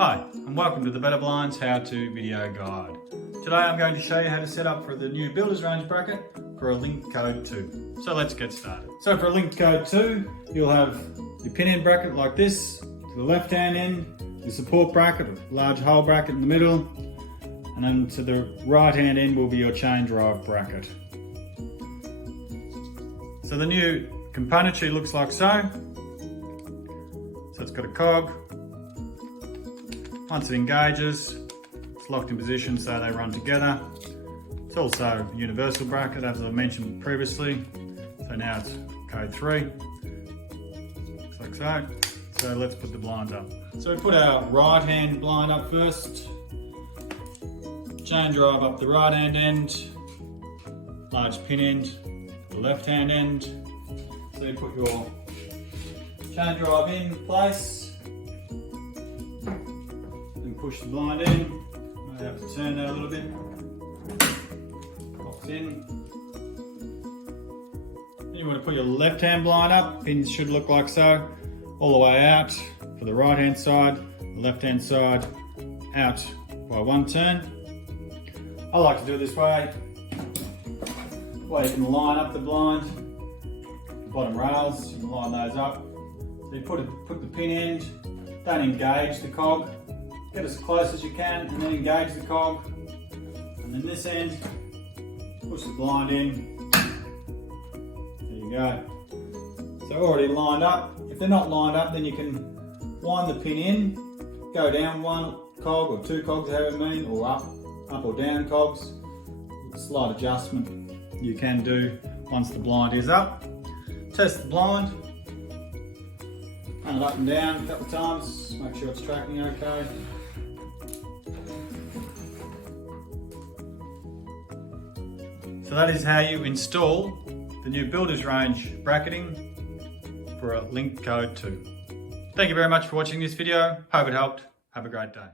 Hi, and welcome to the Betta Blinds how-to video guide. Today I'm going to show you how to set up for the new Builder's Range bracket for a link code 2. So let's get started. So for a link code 2, you'll have your pin end bracket like this, to the left hand end, your support bracket, a large hole bracket in the middle, and then to the right hand end will be your chain drive bracket. So the new componentry looks like so. So it's got a cog. Once it engages, it's locked in position so they run together. It's also a universal bracket as I mentioned previously. So now it's code 3. Looks like so. So let's put the blinds up. So we put our right hand blind up first. Chain drive up the right hand end. Large pin end, the left hand end. So you put your chain drive in place. Push the blind in, might have to turn that a little bit, pops in. Then you want to put your left hand blind up, pins should look like so, all the way out for the right hand side, the left hand side out by one turn. I like to do it this way, you can line up the blind, the bottom rails, you can line those up. So you put the pin end, don't engage the cog. Get as close as you can and then engage the cog. And then this end, push the blind in. There you go. So already lined up. If they're not lined up, then you can wind the pin in, go down one cog or two cogs, however you mean, or up or down cogs. A slight adjustment you can do once the blind is up. Test the blind. Run it up and down a couple of times, make sure it's tracking okay. So that is how you install the new Builder's Range bracketing for a link code 2. Thank you very much for watching this video. Hope it helped. Have a great day.